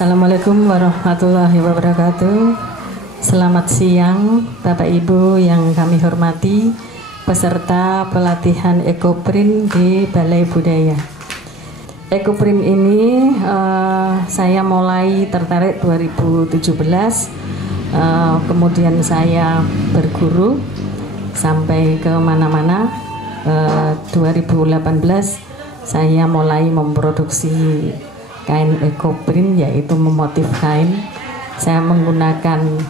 Assalamualaikum warahmatullahi wabarakatuh. Selamat siang Bapak Ibu yang kami hormati, peserta pelatihan Ekoprint di Balai Budaya. Ekoprint ini saya mulai tertarik 2017, kemudian saya berguru sampai ke mana-mana. 2018 saya mulai memproduksi kain ekoprint, yaitu memotif kain. Saya menggunakan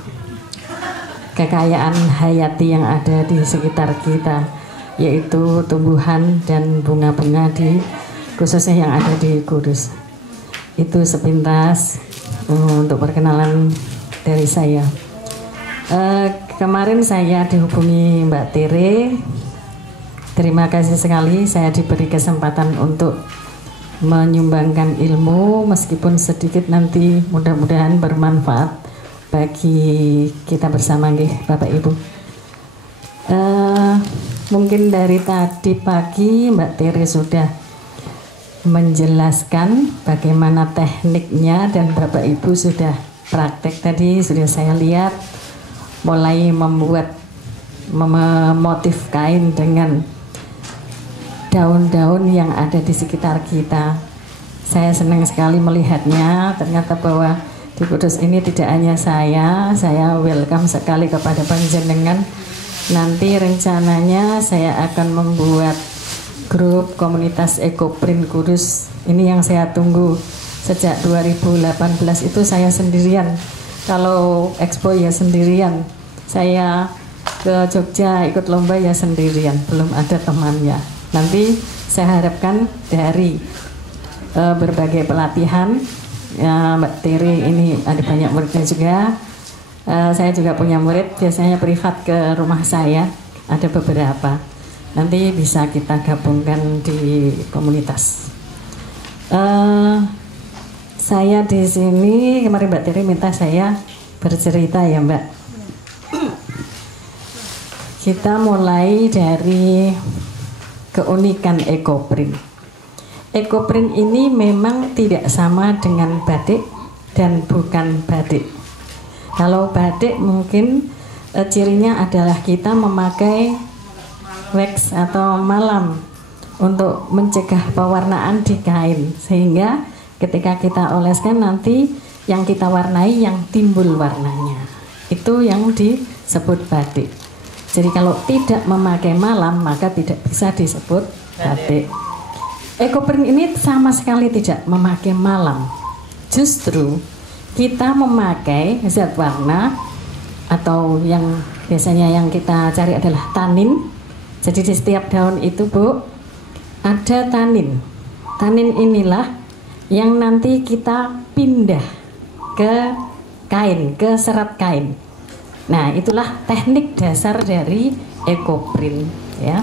kekayaan hayati yang ada di sekitar kita, yaitu tumbuhan dan bunga-bunga khususnya yang ada di Kudus. Itu sepintas untuk perkenalan dari saya. Kemarin saya dihubungi Mbak Tere. Terima kasih sekali saya diberi kesempatan untuk menyumbangkan ilmu, meskipun sedikit, nanti mudah-mudahan bermanfaat bagi kita bersama, Bapak Ibu. Mungkin dari tadi pagi Mbak Tere sudah menjelaskan bagaimana tekniknya, dan Bapak Ibu sudah praktek tadi, sudah saya lihat mulai membuat memotif kain dengan daun-daun yang ada di sekitar kita. Saya senang sekali melihatnya. Ternyata bahwa di Kudus ini tidak hanya saya welcome sekali kepada panjenengan. Nanti rencananya saya akan membuat grup komunitas Ekoprint Kudus. Ini yang saya tunggu sejak 2018. Itu saya sendirian. Kalau expo ya sendirian. Saya ke Jogja ikut lomba ya sendirian, belum ada temannya. Nanti saya harapkan dari berbagai pelatihan, ya, Mbak Tere ini ada banyak muridnya juga. Saya juga punya murid, biasanya privat ke rumah saya, ada beberapa. Nanti bisa kita gabungkan di komunitas. Saya di sini kemarin Mbak Tere minta saya bercerita, ya Mbak. Kita mulai dari keunikan Ekoprint. Ekoprint ini memang tidak sama dengan batik dan bukan batik. Kalau batik mungkin cirinya adalah kita memakai wax atau malam untuk mencegah pewarnaan di kain, sehingga ketika kita oleskan nanti yang kita warnai yang timbul warnanya. Itu yang disebut batik. Jadi kalau tidak memakai malam maka tidak bisa disebut batik. Ekoprint ini sama sekali tidak memakai malam. Justru kita memakai zat warna, atau yang biasanya yang kita cari adalah tanin. Jadi di setiap daun itu, Bu, ada tanin. Tanin inilah yang nanti kita pindah ke kain, ke serat kain. Nah, itulah teknik dasar dari Ekoprint, ya.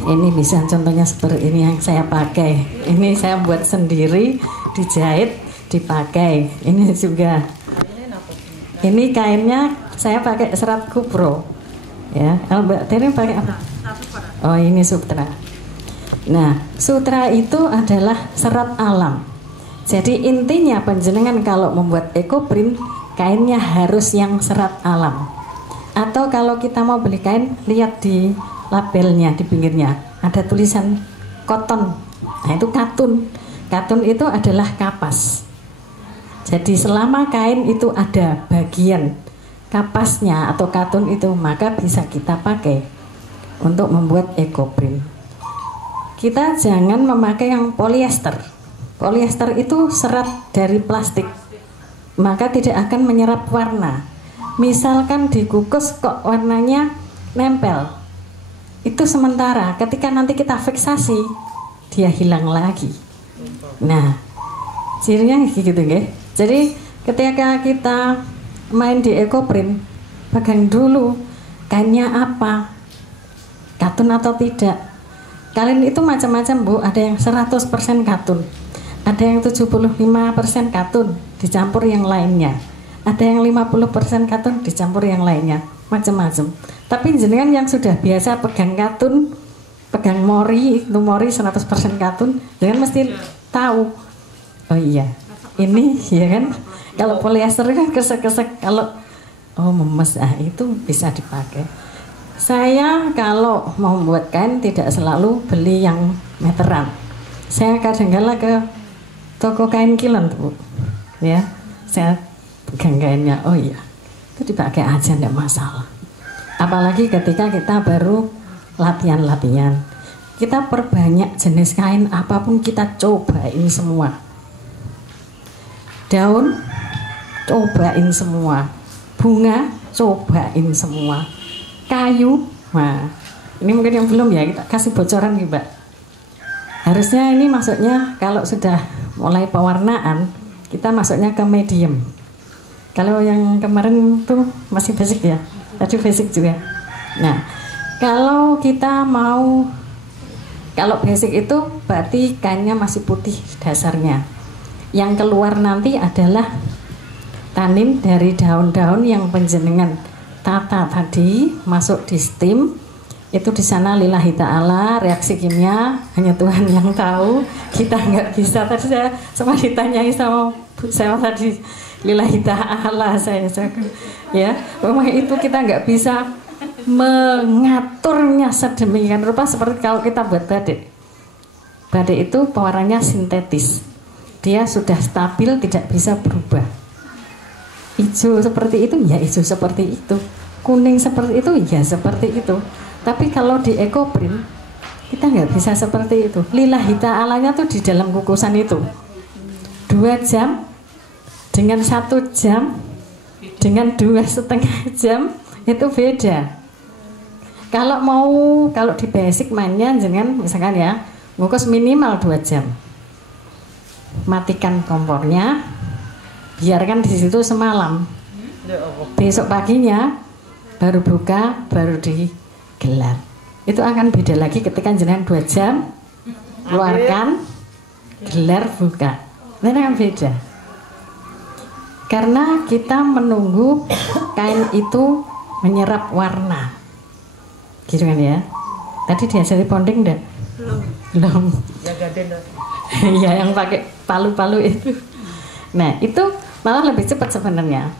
Ini bisa contohnya seperti ini yang saya pakai. Ini saya buat sendiri, dijahit, dipakai. Ini juga. Ini kainnya saya pakai serat kupro, ya. Mbak Tere pakai apa? Oh, ini sutra. Nah, sutra itu adalah serat alam. Jadi intinya panjenengan kalau membuat Ekoprint, kainnya harus yang serat alam. Atau kalau kita mau beli kain, lihat di labelnya, di pinggirnya ada tulisan cotton. Nah, itu katun. Katun itu adalah kapas. Jadi selama kain itu ada bagian kapasnya atau katun itu, maka bisa kita pakai untuk membuat Ekoprint. Kita jangan memakai yang polyester. Polyester itu serat dari plastik, maka tidak akan menyerap warna. Misalkan dikukus kok warnanya nempel, itu sementara, ketika nanti kita fiksasi dia hilang lagi. Nah, cirinya gitu, guys. Jadi ketika kita main di Ekoprint, pegang dulu kainnya apa, katun atau tidak. Kalian itu macam-macam, Bu. Ada yang 100% katun, ada yang 75% katun dicampur yang lainnya, ada yang 50% katun dicampur yang lainnya, macam-macam. Tapi jenengan yang sudah biasa pegang katun, pegang mori, itu mori 100% katun, jangan mesti tahu Oh iya, ini ya kan, kalau polyester kan kesek-kesek, kalau memes, itu bisa dipakai. Saya kalau mau buat kain tidak selalu beli yang meteran. Saya kadang-kala ke toko kain kilon tuh, ya. Saya pegang kainnya, oh iya, itu dipakai aja tidak masalah. Apalagi ketika kita baru latihan-latihan, kita perbanyak jenis kain apapun, kita cobain semua. Daun, cobain semua. Bunga, cobain semua. Kayu, nah ini mungkin yang belum ya, kita kasih bocoran nih Mbak. Harusnya ini masuknya kalau sudah mulai pewarnaan, kita masuknya ke medium. Kalau yang kemarin tuh masih basic ya, tadi basic juga. Nah, kalau kita mau, kalau basic itu berarti kainnya masih putih dasarnya. Yang keluar nanti adalah tanin dari daun-daun yang penjenengan tata tadi, masuk di steam. Itu di sana lillahi ta'ala, reaksi kimia hanya Tuhan yang tahu, kita nggak bisa. Tadi saya sempat ditanyai sama Bu saya tadi, lillahi ta'ala saya ya, memang itu kita nggak bisa mengaturnya sedemikian rupa. Seperti kalau kita buat batik, batik itu pewarnanya sintetis, dia sudah stabil, tidak bisa berubah. Hijau seperti itu ya hijau seperti itu, kuning seperti itu ya seperti itu. Tapi kalau di ekoprint kita nggak bisa seperti itu. Lillahi ta'alanya tuh di dalam kukusan itu. 2 jam dengan 1 jam dengan 2,5 jam itu beda. Kalau di basic mainnya jangan, misalkan ya, ngukus minimal 2 jam. Matikan kompornya, biarkan di situ semalam. Besok paginya baru buka, baru digelar. Itu akan beda lagi ketika jenengan 2 jam, keluarkan, gelar, buka. Ini akan beda. Karena kita menunggu kain itu menyerap warna. Gitu kan ya. Tadi diajari ponding enggak? Belum. Ya yang pakai palu-palu itu. Nah, itu malah lebih cepat sebenarnya.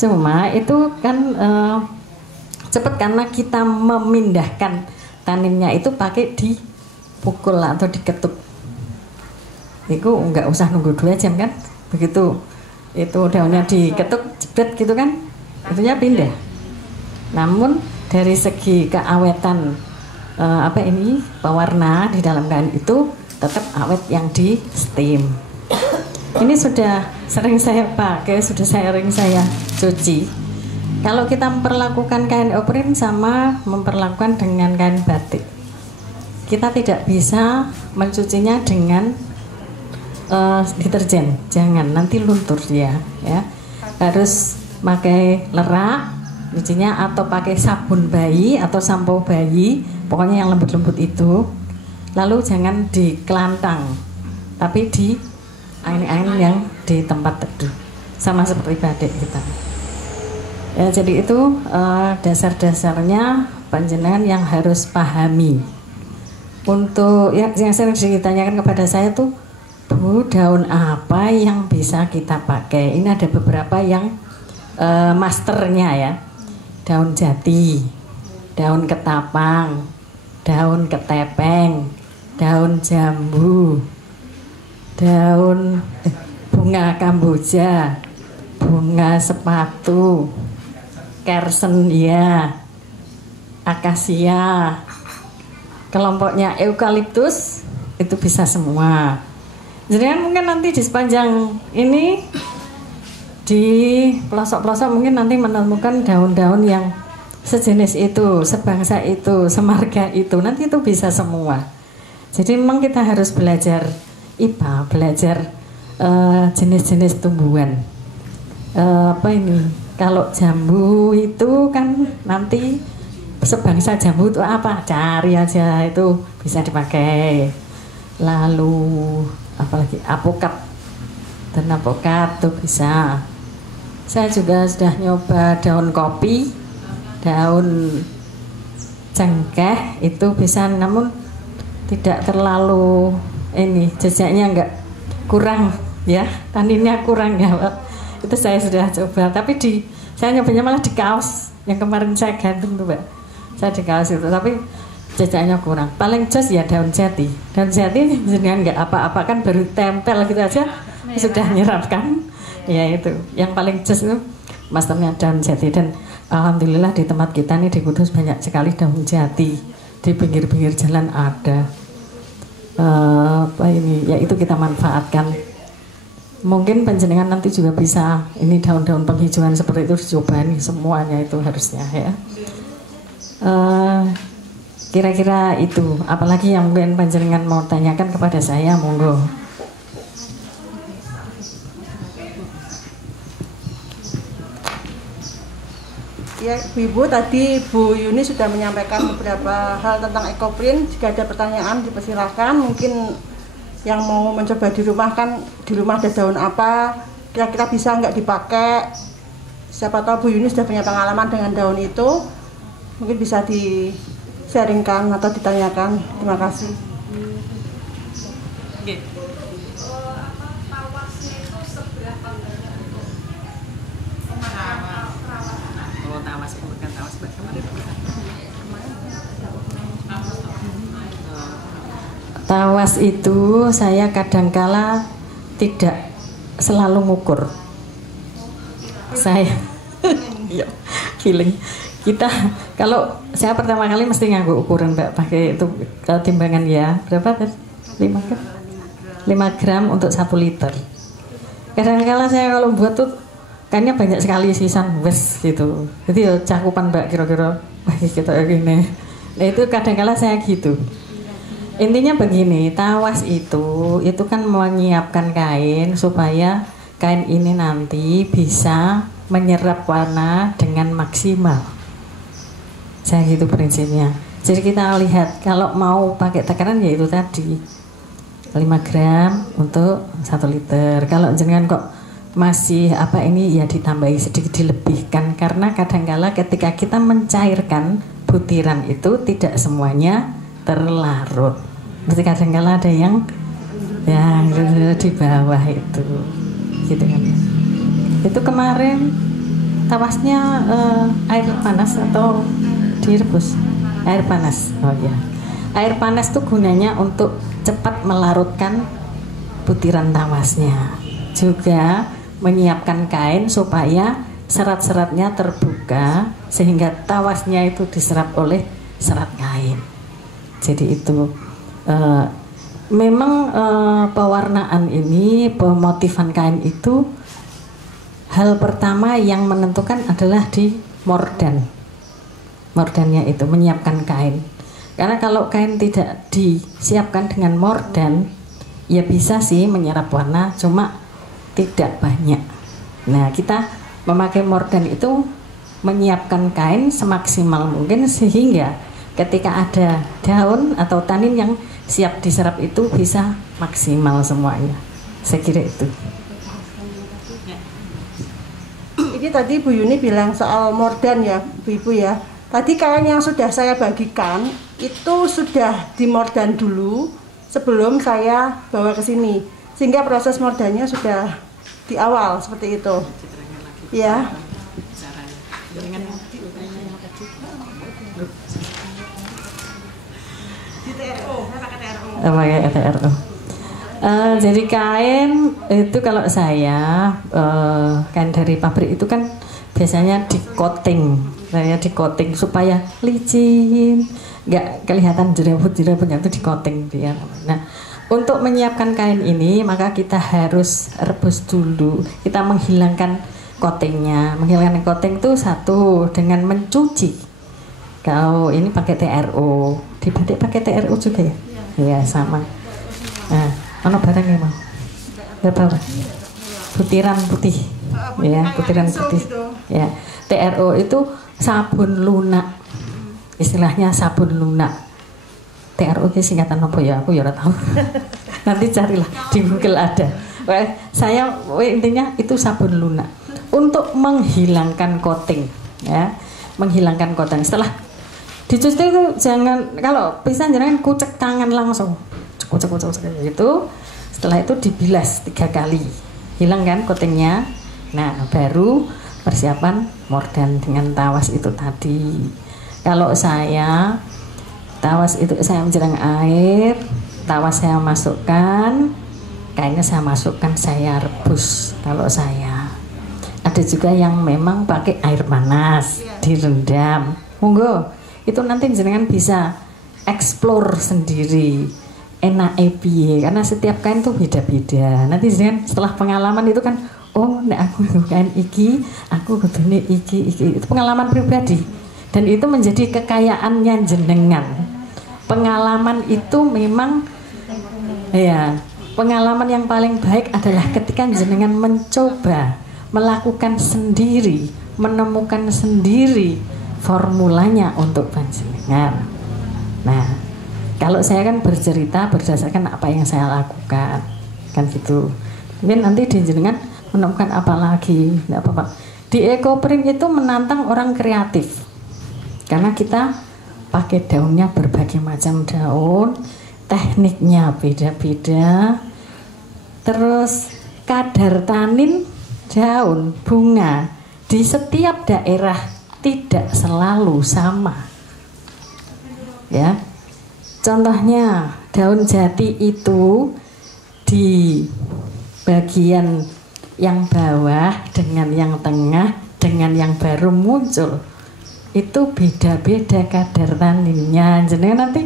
Cuma itu kan cepat karena kita memindahkan taninnya itu pakai dipukul atau diketuk. Itu nggak usah nunggu 2 jam kan? Begitu itu daunnya diketuk jebret gitu kan, itunya pindah. Namun dari segi keawetan pewarna di dalam kain itu tetap awet yang di steam. Ini sudah sering saya pakai, sudah sering saya cuci. Kalau kita memperlakukan kain oprint sama memperlakukan dengan kain batik, kita tidak bisa mencucinya dengan deterjen, jangan, nanti luntur dia ya. Harus pakai lerak cucinya, atau pakai sabun bayi atau sampo bayi, pokoknya yang lembut-lembut itu. Lalu jangan di kelantang, tapi di ain-ain yang di tempat teduh, sama seperti batik kita ya. Jadi itu dasar-dasarnya panjenengan yang harus pahami. Untuk yang sering ditanyakan kepada saya tuh, Bu, daun apa yang bisa kita pakai? Ini ada beberapa yang masternya ya. Daun jati, daun ketapang, daun ketepeng, daun jambu, daun bunga kamboja, bunga sepatu, kersen ya, akasia, kelompoknya eukaliptus, itu bisa semua. Jadi kan mungkin nanti di sepanjang ini, di pelosok-pelosok mungkin nanti menemukan daun-daun yang sejenis itu, sebangsa itu, semarga itu, nanti itu bisa semua. Jadi memang kita harus belajar IPA, belajar jenis-jenis tumbuhan. Kalau jambu itu kan nanti sebangsa jambu itu apa? Cari aja, itu bisa dipakai. Lalu apalagi apokat, dan apokat tuh bisa. Saya juga sudah nyoba daun kopi, daun cengkeh itu bisa, namun tidak terlalu jejaknya enggak, kurang ya, taninnya kurang ya Pak. Itu saya sudah coba, tapi saya nyobanya malah di kaos yang kemarin saya gantung tuh Pak. Saya di kaos itu, tapi jajaknya kurang. Paling jos ya daun jati. Daun jati jenengan nggak apa-apa kan, baru tempel gitu aja sudah nyerap kan. Ya itu, yang paling jos itu masternya daun jati. Dan alhamdulillah di tempat kita nih di Kudus banyak sekali daun jati. Di pinggir-pinggir jalan ada. Apa ini? Ya itu kita manfaatkan. Mungkin panjenengan nanti juga bisa ini daun-daun penghijauan seperti itu dicoba nih semuanya itu harusnya ya. Kira-kira itu. Apalagi yang mungkin panjenengan mau tanyakan kepada saya, monggo. Ya, Ibu, tadi Bu Yuni sudah menyampaikan beberapa hal tentang ekoprint. Jika ada pertanyaan dipersilakan. Mungkin yang mau mencoba di rumah kan, di rumah ada daun apa, kira-kira bisa nggak dipakai. Siapa tahu Bu Yuni sudah punya pengalaman dengan daun itu, mungkin bisa di-sharingkan atau ditanyakan. Terima kasih. Tawas itu saya kadangkala tidak selalu ngukur. Saya feeling kita kalau saya pertama kali mesti nganggo ukuran Mbak, pakai itu timbangan ya. Berapa tadi? 5 gram. 5 gram untuk 1 liter. Kadangkala saya kalau buat tuh kayaknya banyak sekali sisan wes gitu. Jadi ya cakupan Mbak kira-kira kita gini. Nah itu kadangkala saya gitu. Intinya begini, tawas itu kan menyiapkan kain supaya kain ini nanti bisa menyerap warna dengan maksimal. Saya gitu prinsipnya. Jadi kita lihat kalau mau pakai takaran ya itu tadi 5 gram untuk 1 liter. Kalau jenengan kok masih apa ini ya ditambahi sedikit, dilebihkan, karena kadangkala ketika kita mencairkan butiran itu tidak semuanya terlarut. Berarti kadang-kala ada yang di bawah itu, gitu kan. Itu kemarin tawasnya air panas atau direbus? Air panas. Oh ya. Air panas itu gunanya untuk cepat melarutkan butiran tawasnya. Juga menyiapkan kain supaya serat-seratnya terbuka sehingga tawasnya itu diserap oleh serat kain. Jadi itu memang pewarnaan ini, pemotifan kain itu hal pertama yang menentukan adalah di mordan. Mordannya itu menyiapkan kain. Karena kalau kain tidak disiapkan dengan mordan, ya bisa sih menyerap warna, cuma tidak banyak. Nah, kita memakai mordan itu menyiapkan kain semaksimal mungkin sehingga ketika ada daun atau tanin yang siap diserap itu bisa maksimal semuanya. Saya kira itu. Ini tadi Bu Yuni bilang soal mordan ya, Bu-ibu ya. Tadi kain yang sudah saya bagikan itu sudah dimordan dulu sebelum saya bawa ke sini. Sehingga proses mordannya sudah di awal seperti itu. Ya. Pakai TRO. Jadi kain itu kalau saya kain dari pabrik itu kan biasanya di coating, saya di coating supaya licin, nggak kelihatan jerawat-jerawatnya itu di coating dia. Nah, untuk menyiapkan kain ini maka kita harus rebus dulu, kita menghilangkan coatingnya. Menghilangkan coating itu satu dengan mencuci. Kalau ini pakai TRO, di batik pakai TRO juga ya? Ya sama. Nah, mana barangnya mau? Berapa? Butiran putih, ya butiran putih. Ya, TRO itu sabun lunak, istilahnya sabun lunak. TRO itu singkatan apa ya? Aku ya ora tahu. Nanti carilah di Google ada. Saya intinya itu sabun lunak untuk menghilangkan coating, ya, menghilangkan coating. Setelah dicuci itu jangan, kalau bisa jangan kucek tangan langsung, kucek gitu. Setelah itu dibilas 3 kali, hilang kan coatingnya. Nah baru persiapan mordan dengan tawas itu tadi. Kalau saya tawas itu saya menjerang air, tawas saya masukkan, kainnya saya masukkan, saya rebus. Kalau saya ada juga yang memang pakai air panas direndam, monggo itu nanti jenengan bisa explore sendiri enak piye, karena setiap kain tuh beda-beda. Nanti jenengan setelah pengalaman itu kan, oh nek aku kain iki, aku kudune iki itu pengalaman pribadi dan itu menjadi kekayaannya jenengan. Pengalaman itu memang ya, pengalaman yang paling baik adalah ketika jenengan mencoba melakukan sendiri, menemukan sendiri formulanya untuk panjenengan. Nah, kalau saya kan bercerita berdasarkan apa yang saya lakukan, kan gitu. Mungkin nanti di jenengan menemukan apa lagi, tidak apa-apa. Di EcoPrint itu menantang orang kreatif, karena kita pakai daunnya berbagai macam daun, tekniknya beda-beda, terus kadar tanin daun bunga di setiap daerah tidak selalu sama, ya. Contohnya daun jati itu di bagian yang bawah dengan yang tengah dengan yang baru muncul itu beda-beda kadar taninnya. Jadi nanti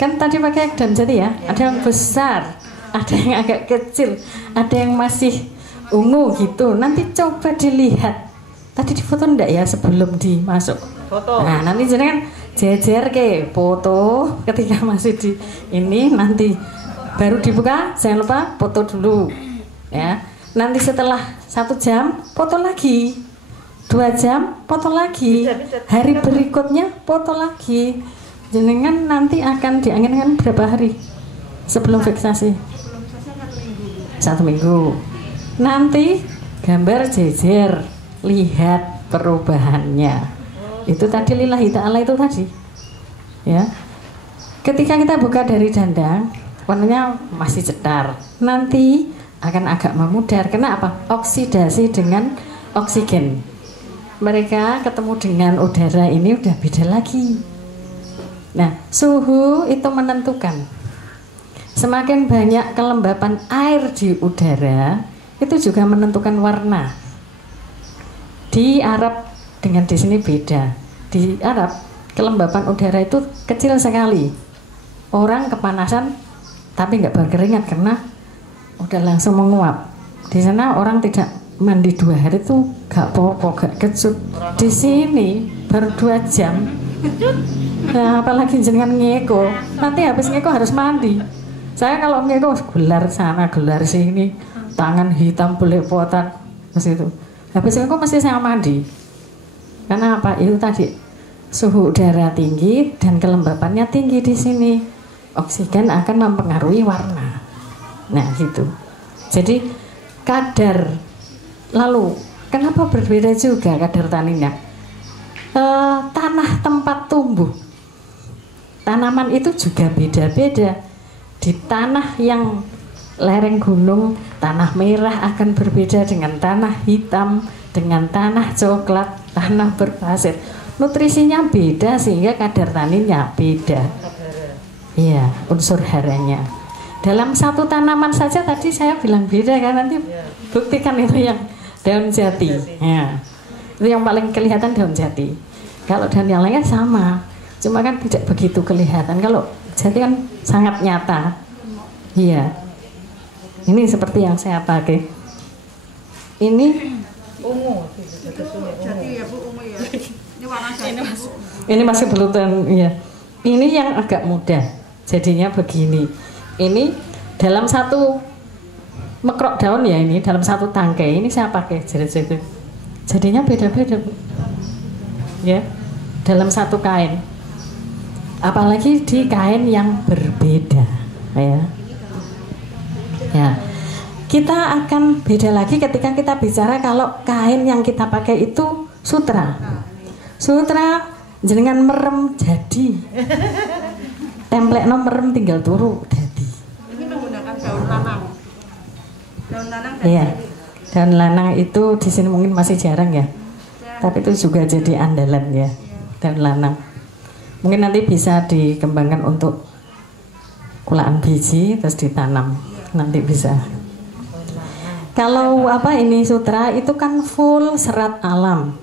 kan tadi pakai daun jati ya, ada yang besar, ada yang agak kecil, ada yang masih ungu gitu. Nanti coba dilihat. Tadi difoto enggak ya sebelum dimasuk? Foto. Nah nanti jenengan jejer ke foto ketika masih di ini, nanti baru dibuka, jangan lupa foto dulu ya. Nanti setelah 1 jam foto lagi, 2 jam foto lagi, hari berikutnya foto lagi. Jenengan nanti akan dianginkan berapa hari sebelum fiksasi? 1 minggu. Nanti gambar jejer, lihat perubahannya. Itu tadi lillahi ta'ala itu tadi ya. Ketika kita buka dari dandang, warnanya masih cetar, nanti akan agak memudar. Kenapa? Oksidasi dengan oksigen, mereka ketemu dengan udara ini udah beda lagi. Nah suhu itu menentukan. Semakin banyak kelembapan air di udara itu juga menentukan warna. Di Arab dengan di sini beda. Di Arab kelembapan udara itu kecil sekali. Orang kepanasan tapi nggak berkeringat karena udah langsung menguap. Di sana orang tidak mandi 2 hari itu nggak apa-apa, nggak kecut. Di sini baru 2 jam. Nah, apalagi jenengan ngeko, nanti habis ngeko harus mandi. Saya kalau ngeko gelar sana gelar sini, tangan hitam belepotan terus itu. Habis itu mesti saya mandi. Karena apa? Itu tadi suhu udara tinggi dan kelembapannya tinggi di sini. Oksigen akan mempengaruhi warna. Nah, gitu. Jadi kadar, lalu kenapa berbeda juga kadar taninnya? Tanah tempat tumbuh tanaman itu juga beda-beda. Di tanah yang lereng gunung, tanah merah akan berbeda dengan tanah hitam, dengan tanah coklat, tanah berpasir. Nutrisinya beda sehingga kadar taninnya beda. Iya, unsur haranya. Dalam satu tanaman saja tadi saya bilang beda kan, nanti buktikan itu yang daun jati. Ya. Itu yang paling kelihatan daun jati. Kalau daun yang lainnya sama, cuma kan tidak begitu kelihatan. Kalau jati kan sangat nyata. Iya. Ini seperti yang saya pakai. Ini ungu. Jati ya Bu, ungu ya. Ini warna jati. Ini masih belutan, iya. Ini yang agak mudah. Jadinya begini. Ini dalam satu mekrok daun ya, ini dalam satu tangkai. Ini saya pakai jerit-jerit. Jadinya beda-beda, Bu. Ya. Dalam satu kain. Apalagi di kain yang berbeda, ya. Ya, kita akan beda lagi ketika kita bicara kalau kain yang kita pakai itu sutra. Sutra jenengan merem jadi. Template merem tinggal turu jadi. Ini menggunakan daun lanang. Daun lanang dan Iya. sirih. Daun lanang itu di sini mungkin masih jarang ya. Tapi itu juga jadi andalan ya. Daun lanang. Mungkin nanti bisa dikembangkan untuk kulaan biji terus ditanam. Nanti bisa. Kalau apa ini sutra itu kan full serat alam.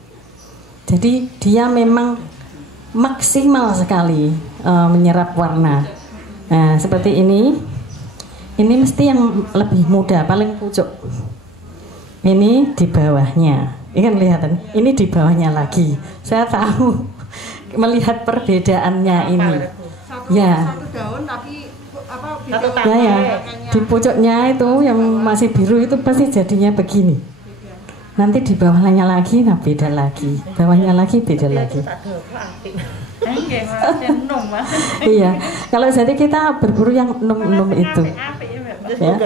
Jadi dia memang maksimal sekali menyerap warna. Nah, seperti ini. Ini mesti yang lebih muda, paling pucuk. Ini di bawahnya. Ini kan kelihatan. Ini di bawahnya lagi. Saya tahu melihat perbedaannya ini. Ya. Satu daun tapi Ya, di pucuknya itu yang masih biru itu pasti jadinya begini. Nanti di bawahnya lagi, nah beda lagi. Bawahnya lagi, beda lagi. Iya, kalau jadi kita berburu yang num-num itu. Ya.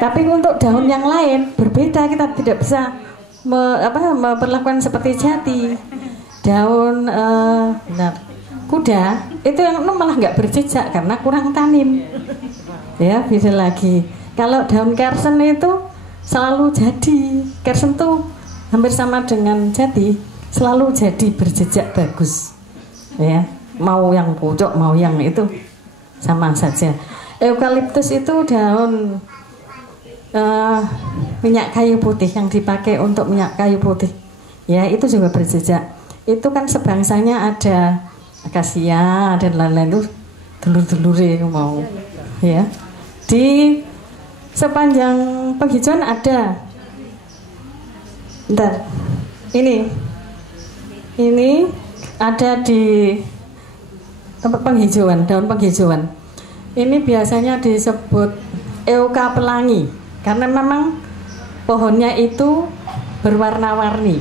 Tapi untuk daun yang lain berbeda, kita tidak bisa memperlakukan seperti jati. Daun kuda itu yang malah nggak berjejak karena kurang tanin. Ya, beda lagi. Kalau daun kersen itu selalu jadi. Kersen tuh hampir sama dengan jati, selalu jadi berjejak bagus. Ya, mau yang pucuk mau yang itu sama saja. Eukaliptus itu daun minyak kayu putih yang dipakai untuk minyak kayu putih. Ya, itu juga berjejak. Itu kan sebangsanya ada akasia dan lain-lain itu dulur-dulure mau. Ya. Di sepanjang penghijauan ada. Bentar. Ini ada di tempat penghijauan, daun penghijauan. Ini biasanya disebut Euka pelangi karena memang pohonnya itu berwarna-warni.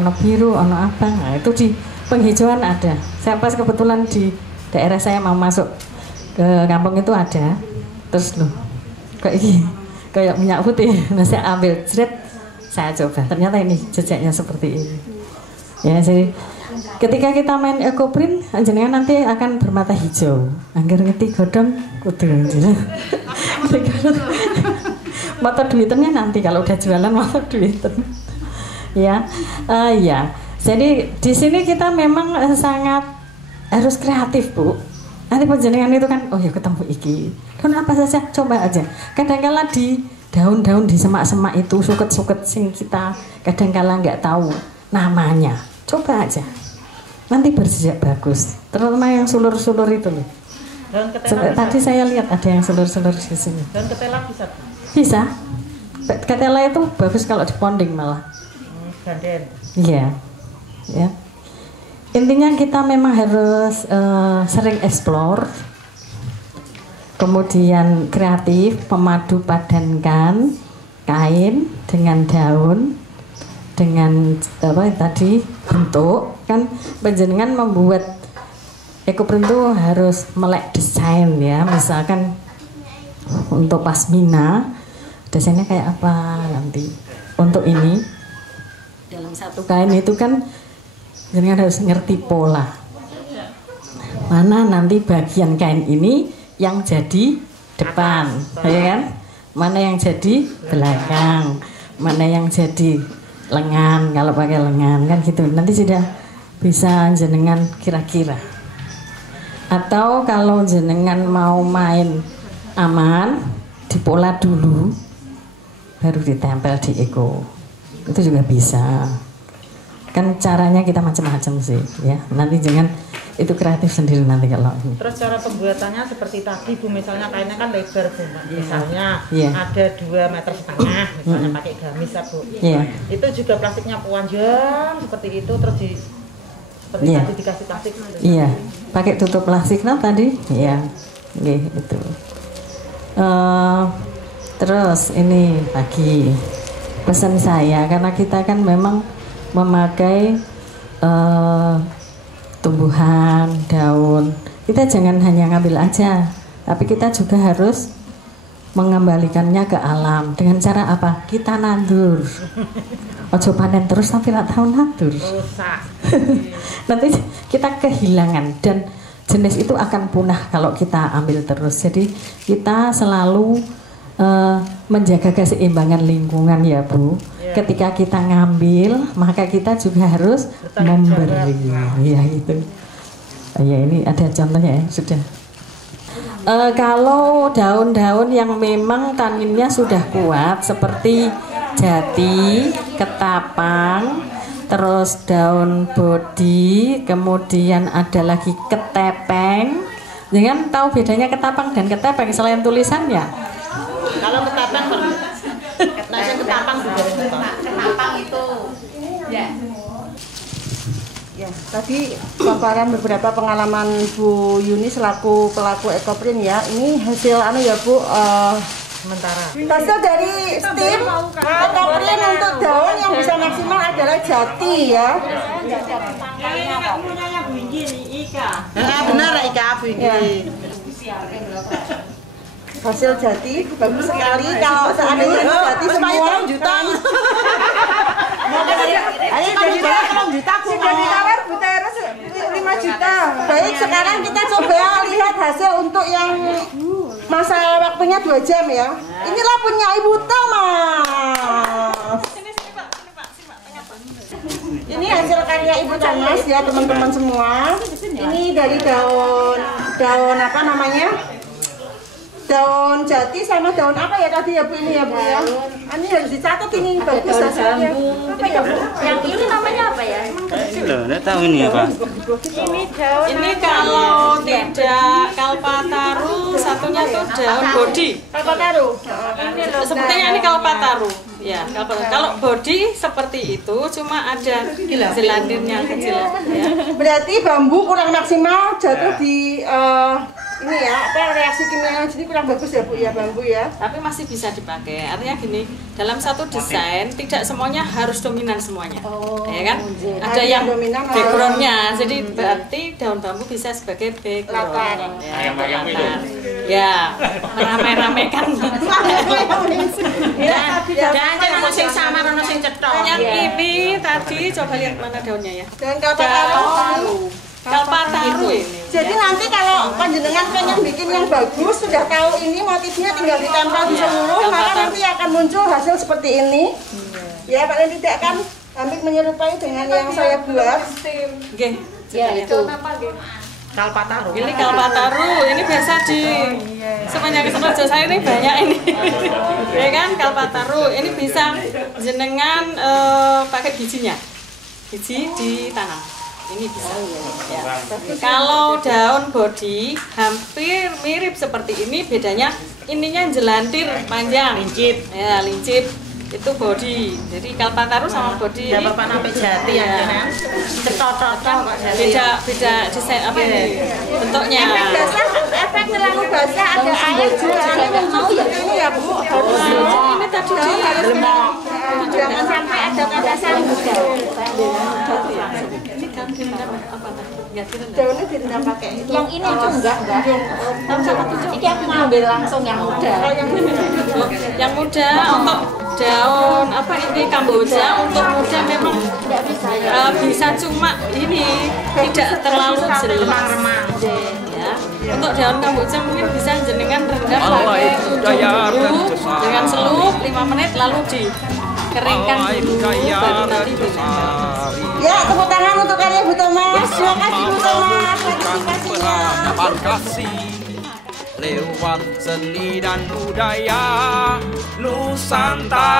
Ono biru, ono abang. Nah, itu di penghijauan ada. Saya pas kebetulan di daerah saya mau masuk ke kampung itu ada. Terus loh, kayak minyak putih. Nah, saya ambil jret, saya coba. Ternyata ini jejaknya seperti ini. Ya, jadi ketika kita main ekoprint, jenengan nanti akan bermata hijau. Angger ngerti godong kudu. Motor duitennya nanti kalau udah jualan motor duiten. Ya, ya. Jadi di sini kita memang sangat harus kreatif, Bu. Nanti penjenengan itu kan, oh ya ketemu iki. Daun apa saja, coba aja. Kadang-kala di daun-daun di semak-semak itu suket-suket sing kita kadang-kala nggak tahu namanya. Coba aja. Nanti berjejak bagus. Terutama yang sulur-sulur itu loh. Tadi saya lihat ada yang sulur-sulur di sini. Daun ketela bisa? Bisa. Ketela itu bagus kalau di ponding malah. Ganden. Iya. Ya. Intinya kita memang harus sering explore, kemudian kreatif, memadu padankan kain dengan daun, dengan apa tadi bentuk kan panjenengan membuat ekoprint itu harus melek desain ya, misalkan untuk pasmina desainnya kayak apa nanti. Untuk ini dalam satu kain itu kan jenengan harus ngerti pola. Mana nanti bagian kain ini yang jadi depan, ya kan? Mana yang jadi belakang, mana yang jadi lengan kalau pakai lengan kan gitu. Nanti sudah bisa jenengan kira-kira. Atau kalau jenengan mau main aman, dipola dulu, baru ditempel di eko. Itu juga bisa. Kan caranya kita macam-macam sih ya, nanti jangan itu kreatif sendiri nanti kalau ini. Terus cara pembuatannya seperti tadi Bu, misalnya kainnya kan lebar Bu, misalnya ada 2,5 meter misalnya pakai gamis ya Bu. Itu juga plastiknya panjang seperti itu, terus seperti tadi dikasih plastik. Iya, pakai tutup plastik nah tadi ya, itu. Terus ini lagi pesan saya, karena kita kan memang memakai tumbuhan, daun, kita jangan hanya ngambil aja, tapi kita juga harus mengembalikannya ke alam. Dengan cara apa? Kita nandur. Ojo panen terus tapi tak tahu nandur. Nanti kita kehilangan dan jenis itu akan punah kalau kita ambil terus. Jadi kita selalu menjaga keseimbangan lingkungan ya Bu. Ketika kita ngambil, maka kita juga harus memberi. Ya itu. Ya ini ada contohnya ya sudah. Kalau daun-daun yang memang taninnya sudah kuat seperti jati, ketapang, terus daun bodi, kemudian ada lagi ketepeng. Jangan tahu bedanya ketapang dan ketepeng selain tulisannya. Kalau ketapang ketapang juga ketapang itu ya. Ya, tadi paparan beberapa pengalaman Bu Yuni selaku pelaku ekoprint ya. Ini hasil ya Bu, sementara. Hasil dari tim ekoprint untuk daun yang bisa maksimal adalah jati ya. Benar Ika Bu ini. Hasil jati bagus sekali kalau seandainya jati semua juta. Ayo juta sudah ditawar Bu Teres 5 juta. Baik, sekarang kita coba lihat hasil untuk yang masa waktunya 2 jam ya. Inilah punya Ibu Thomas. Ini hasil karya Ibu Thomas ya teman-teman semua. Ini dari daun apa namanya? Daun jati sama daun apa ya tadi ya Bu ini ya Bu ya? Ini harus dicatat ini bagus hasilnya. Apa ya Bu? Yang ini namanya apa ya? Enggak tahu ini apa. Ini daun. Ini kalau tidak kalpataru, satunya tuh daun bodi. Kalpataru. Sepertinya ini kalpataru. Ya, kalau bodi seperti itu cuma ada zelandirnya kecil. Ya. Berarti bambu kurang maksimal jatuh di ini ya, apa reaksi kimianya jadi kurang bagus ya Bu ya bambu ya. Tapi masih bisa dipakai. Artinya gini, dalam satu desain tidak semuanya harus dominan semuanya. Ya kan? Ada yang backgroundnya. Jadi berarti daun bambu bisa sebagai background. Ya, meramai-ramaikan. Jangan sing sama rono sing cetok. Yang ini tadi coba lihat mana daunnya ya. Dan kalpataru. Kalpataru ini. Jadi nanti kalau panjenengan pengen bikin yang bagus, sudah tahu ini motifnya tinggal ditempel di seluruh, maka nanti akan muncul hasil seperti ini. Ya, paling tidak kan hampir menyerupai dengan yang saya buat. Oke. Ya, itu kalpataru. Ini kalpataru, ini biasa di sepanjang kerja saya ini banyak ini. Ya kan, kalpataru. Ini bisa jenengan pakai bijinya. Biji ditanam. Ini bisa. Ya. Kalau daun bodi hampir mirip seperti ini, bedanya ininya jelantir panjang. Lincip. Ya, lincip. Itu bodi. Jadi kalpataru sama bodi Ya ini Bapak sampai jati ya kan. Cetok-cetok kok jati. beda desain apa ini bentuknya. Efek terlalu basah ada air juga. Mau ya ini ya Bu. Ini tadi Jangan sampai ada tetesan juga. ini kan apa Daunnya direndam pakai itu. Yang ini itu enggak. Ini aku ngambil langsung yang muda. yang muda untuk daun apa ini Kamboja untuk muda memang bisa cuma ini tidak terlalu jelas ya. Untuk daun Kamboja mungkin bisa jenengan rendam pakai dulu dengan selup 5 menit lalu dikeringkan dulu baru nanti Ya, tepuk tangan untuk karya Bu Thomas. Terima kasih Bu Thomas. Peradaban kasih lewat seni dan budaya Nusantara.